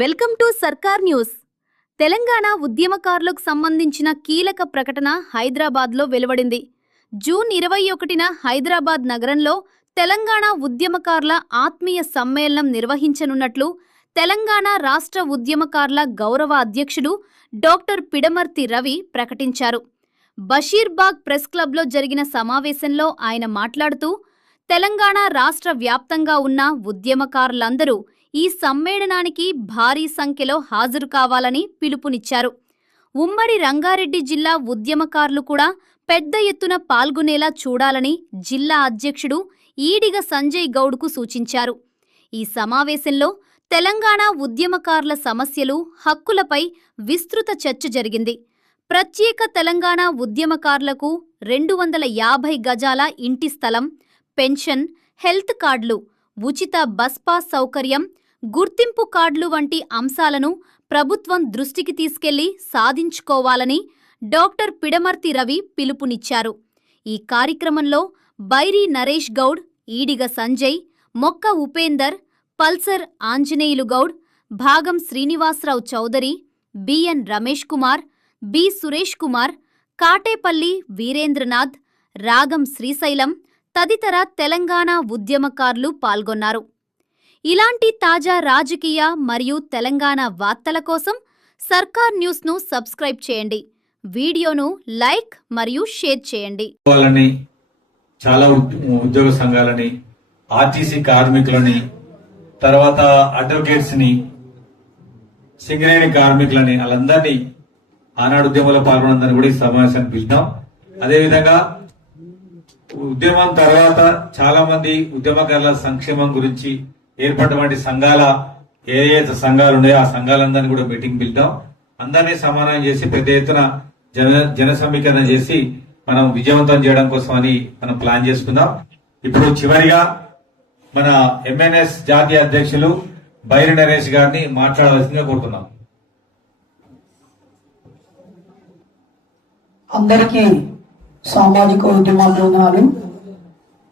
Welcome to సర్కార్ news. Telangana ఉద్యమకారులకు సంబంధించిన కీలక ప్రకటన హైదరాబాద్లో వెలువడింది. జూన్ 21న హైదరాబాద్ నగరంలో తెలంగాణ ఉద్యమకారుల ఆత్మీయ సమ్మేళనం నిర్వహించనున్నట్లు తెలంగాణ రాష్ట్ర ఉద్యమకారుల గౌరవ అధ్యక్షుడు డాక్టర్ పిడమర్తి రవి ప్రకటించారు. బషీర్బాగ్ ప్రెస్ క్లబ్లో జరిగిన సమావేశంలో ఆయన మాట్లాడుతూ, తెలంగాణ రాష్ట్ర వ్యాప్తంగా ఉన్న ఉద్యమకారులందరూ ఈ సమ్మేళనానికి భారీ సంఖ్యలో హాజరు కావాలని పిలుపునిచ్చారు. ఉమ్మడి రంగారెడ్డి జిల్లా ఉద్యమకారులు కూడా పెద్ద ఎత్తున పాల్గొనేలా చూడాలని జిల్లా అధ్యక్షుడు ఈడిగ సంజయ్ గౌడ్కు సూచించారు. ఈ సమావేశంలో తెలంగాణ ఉద్యమకారుల సమస్యలు, హక్కులపై విస్తృత చర్చ జరిగింది. ప్రత్యేక తెలంగాణ ఉద్యమకారులకు 250 గజాల ఇంటి స్థలం, పెన్షన్, హెల్త్ కార్డులు, ఉచిత బస్ పాస్ సౌకర్యం, గుర్తింపు కార్డులు వంటి అంశాలను ప్రభుత్వం దృష్టికి తీసుకెళ్లి సాధించుకోవాలని డాక్టర్ పిడమర్తి రవి పిలుపునిచ్చారు. ఈ కార్యక్రమంలో బైరి నరేష్ గౌడ్, ఈడిగ సంజయ్, మొక్క ఉపేందర్, పల్సర్ ఆంజనేయులు గౌడ్, భాగం శ్రీనివాసరావు చౌదరి, బిఎన్ రమేష్ కుమార్, బి సురేష్ కుమార్, కాటేపల్లి వీరేంద్రనాథ్, రాగం శ్రీశైలం తదితర తెలంగాణ ఉద్యమకారులు పాల్గొన్నారు. ఇలాంటి తాజా రాజకీయ మరియు తెలంగాణ వార్తల కోసం సర్కార్ న్యూస్ను సబ్స్క్రైబ్ చేయండి. వీడియోను లైక్ మరియు షేర్ చేయండి. చాలా ఉద్యోగ సంఘాలని, ఆర్టీసీ కార్మికులని, తర్వాత అడ్వకేట్స్ ని, సింగరేణి కార్మికులని, వాళ్ళందరినీ ఆనాడు ఉద్యమంలో పాల్గొనందరినీ కూడా ఈ సమావేశాన్ని పిలుద్దాం. అదేవిధంగా ఉద్యమం తర్వాత చాలా మంది ఉద్యమకారుల సంక్షేమం గురించి ఏర్పడినటువంటి సంఘాల ఏదైతే సంఘాలు ఉన్నాయో ఆ సంఘాలందరినీ కూడా మీటింగ్ పిలుద్దాం. అందరినీ సమానం చేసి పెద్ద ఎత్తున జన సమీకరణ చేసి మనం విజయవంతం చేయడం కోసం అని మనం ప్లాన్ చేసుకుందాం. ఇప్పుడు చివరిగా మన ఎంఎన్ఎస్ జాతీయ అధ్యక్షులు బైరి నరేష్ గారిని మాట్లాడవలసిందిగా కోరుతున్నాం. అందరికీ సామాజిక ఉద్యమాలు.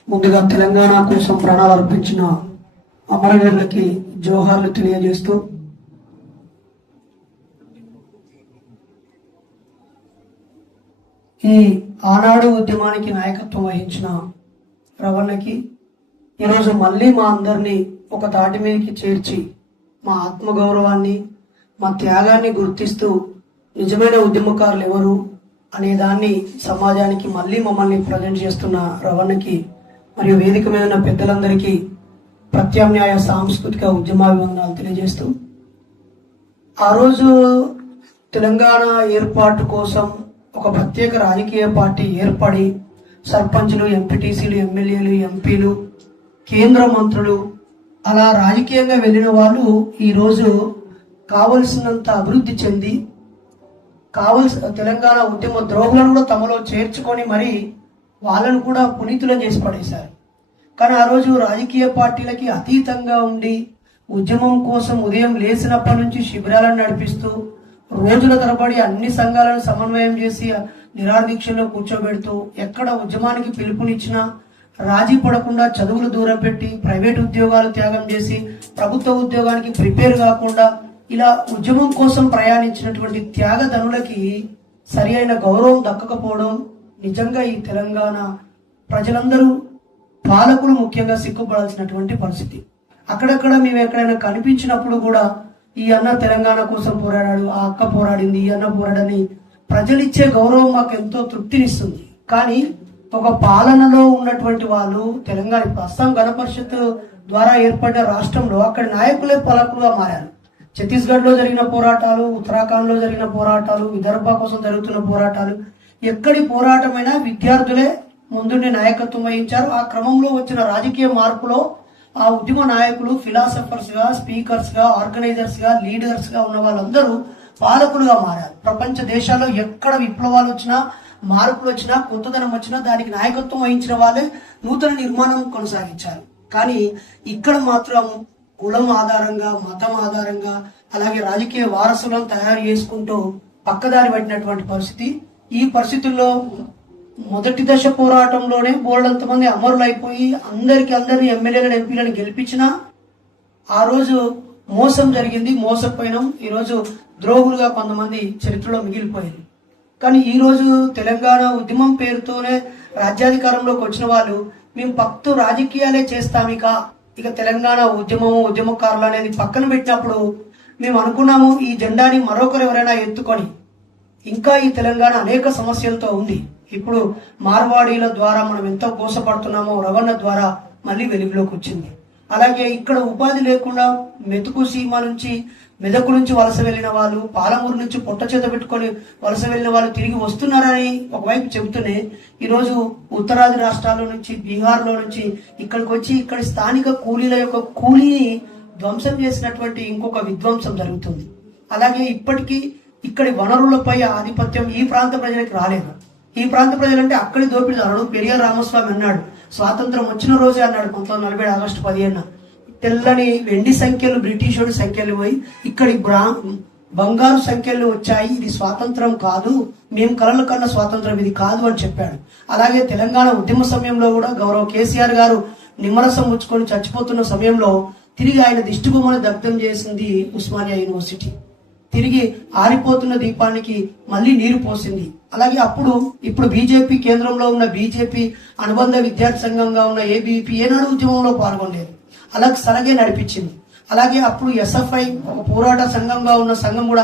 ముందుగా తెలంగాణ కోసం ప్రాణాలు అర్పించిన అమరవీరులకి జోహార్లు తెలియజేస్తూ, ఈ ఆనాడు ఉద్యమానికి నాయకత్వం వహించిన రవణకి ఈరోజు మళ్ళీ మా అందరినీ ఒక తాటి మీదకి చేర్చి మా ఆత్మగౌరవాన్ని, మా త్యాగాన్ని గుర్తిస్తూ నిజమైన ఉద్యమకారులు ఎవరు అనే దాన్ని సమాజానికి మళ్ళీ మమ్మల్ని ప్రజెంట్ చేస్తున్న రవణకి మరియు వేదిక మీద ఉన్న పెద్దలందరికీ ప్రత్యామ్నాయ సాంస్కృతిక ఉద్యమాభివందనాలు తెలియజేస్తూ, ఆ రోజు తెలంగాణ ఏర్పాటు కోసం ఒక ప్రత్యేక రాజకీయ పార్టీ ఏర్పడి సర్పంచులు, ఎంపీటీసీలు, ఎమ్మెల్యేలు, ఎంపీలు, కేంద్ర మంత్రులు అలా రాజకీయంగా వెళ్ళిన వాళ్ళు ఈరోజు కావలసినంత అభివృద్ధి చెంది తెలంగాణ ఉద్యమ ద్రోహులను కూడా తమలో చేర్చుకొని మరి వాళ్ళను కూడా పునీతులను చేసి పడేశారు. కానీ ఆ రోజు రాజకీయ పార్టీలకి అతీతంగా ఉండి ఉద్యమం కోసం ఉదయం లేచినప్పటి నుంచి శిబిరాలను నడిపిస్తూ రోజుల తరబడి అన్ని సంఘాలను సమన్వయం చేసి నిరాదీక్షలో కూర్చోబెడుతూ ఎక్కడ ఉద్యమానికి పిలుపునిచ్చినా రాజీ పడకుండా చదువులు దూరం పెట్టి ప్రైవేట్ ఉద్యోగాలు త్యాగం చేసి ప్రభుత్వ ఉద్యోగానికి ప్రిపేర్ కాకుండా ఇలా ఉద్యమం కోసం ప్రయాణించినటువంటి త్యాగధనులకి సరి అయిన గౌరవం దక్కకపోవడం నిజంగా ఈ తెలంగాణ ప్రజలందరూ, పాలకులు ముఖ్యంగా సిగ్గుపడాల్సినటువంటి పరిస్థితి. అక్కడక్కడ మేము ఎక్కడైనా కనిపించినప్పుడు కూడా ఈ అన్న తెలంగాణ కోసం పోరాడాడు, ఆ అక్క పోరాడింది, ఈ అన్న పోరాడని ప్రజలిచ్చే గౌరవం మాకు ఎంతో తృప్తినిస్తుంది. కానీ ఒక పాలనలో ఉన్నటువంటి వాళ్ళు తెలంగాణ అస్సాం గణ పరిషత్ ద్వారా ఏర్పడిన రాష్ట్రంలో అక్కడి నాయకులే పాలకులుగా మారారు. ఛత్తీస్గఢ్ లో జరిగిన పోరాటాలు, ఉత్తరాఖండ్ లో జరిగిన పోరాటాలు, విదర్భ కోసం జరుగుతున్న పోరాటాలు, ఎక్కడి పోరాటమైనా విద్యార్థులే ముందుండి నాయకత్వం వహించారు. ఆ క్రమంలో వచ్చిన రాజకీయ మార్పులో ఆ ఉద్యమ నాయకులు ఫిలాసఫర్స్ గా, స్పీకర్స్ గా, ఆర్గనైజర్స్ గా, లీడర్స్ గా ఉన్న వాళ్ళందరూ పాలకులుగా మారారు. ప్రపంచ దేశాల్లో ఎక్కడ విప్లవాలు వచ్చినా, మార్పులు వచ్చినా, కొత్తదనం వచ్చినా దానికి నాయకత్వం వహించిన వాళ్ళే నూతన నిర్మాణం కొనసాగించారు. కానీ ఇక్కడ మాత్రం కులం ఆధారంగా, మతం ఆధారంగా, అలాగే రాజకీయ వారసులను తయారు చేసుకుంటూ పక్కదారి పట్టినటువంటి పరిస్థితి. ఈ పరిస్థితుల్లో మొదటి దశ పోరాటంలోనే బోల్డంత మంది అమరులు అయిపోయి అందరినీ ఎమ్మెల్యేలను ఎంపీలను గెలిపించినా ఆ రోజు మోసం జరిగింది, మోసపోయినాం. ఈరోజు ద్రోహులుగా కొంతమంది చరిత్రలో మిగిలిపోయింది. కానీ ఈ రోజు తెలంగాణ ఉద్యమం పేరుతోనే రాజ్యాధికారంలోకి వచ్చిన వాళ్ళు మేము పక్తు రాజకీయాలే చేస్తాం, ఇక తెలంగాణ ఉద్యమకారులు అనేది పక్కన పెట్టినప్పుడు మేము అనుకున్నాము ఈ జెండాని మరొకరు ఎవరైనా ఎత్తుకొని, ఇంకా ఈ తెలంగాణ అనేక సమస్యలతో ఉంది. ఇప్పుడు మార్వాడీల ద్వారా మనం ఎంతో కోసపడుతున్నామో రవణ ద్వారా మళ్ళీ వెలుగులోకి వచ్చింది. అలాగే ఇక్కడ ఉపాధి లేకుండా మెదకు నుంచి వలస వెళ్లిన వాళ్ళు, పాలమూరు నుంచి పొట్ట చేత పెట్టుకొని వలస వెళ్లిన వాళ్ళు తిరిగి వస్తున్నారని ఒకవైపు చెబుతూనే ఈరోజు ఉత్తరాది రాష్ట్రాల నుంచి, బీహార్లో నుంచి ఇక్కడికి వచ్చి ఇక్కడి స్థానిక కూలీల యొక్క కూలీని ధ్వంసం చేసినటువంటి ఇంకొక విధ్వంసం జరుగుతుంది. అలాగే ఇప్పటికీ ఇక్కడి వనరులపై ఆధిపత్యం ఈ ప్రాంత ప్రజలకు రాలేదు. ఈ ప్రాంత ప్రజలంటే అక్కడి దోపిడీదారుడు పెరియార్ రామస్వామి అన్నాడు, స్వాతంత్రం వచ్చిన రోజే అన్నాడు 1947 ఆగస్టు 15 తెల్లని వెండి సంఖ్యలు బ్రిటిషోడి సంఖ్యలు పోయి ఇక్కడి బంగారు సంఖ్యలు వచ్చాయి, ఇది స్వాతంత్రం కాదు, మేము కలలు కన్న స్వాతంత్రం ఇది కాదు అని చెప్పాడు. అలాగే తెలంగాణ ఉద్యమ సమయంలో కూడా గౌరవ కేసీఆర్ గారు నిమ్మరసం ముచ్చుకొని చచ్చిపోతున్న సమయంలో తిరిగి ఆయన దిష్టిబొమ్మను దగ్ధం చేసింది ఉస్మానియా యూనివర్సిటీ. తిరిగి ఆరిపోతున్న దీపానికి మళ్ళీ నీరు పోసింది. అలాగే ఇప్పుడు బీజేపీ కేంద్రంలో ఉన్న బీజేపీ అనుబంధ విద్యార్థి సంఘంగా ఉన్న ఏబీపీ ఏనాడు ఉద్యమంలో పాల్గొనలేదు, అలా సలగే నడిపించింది. అలాగే అప్పుడు ఎస్ఎఫ్ఐ ఒక పోరాట సంఘంగా ఉన్న సంఘం కూడా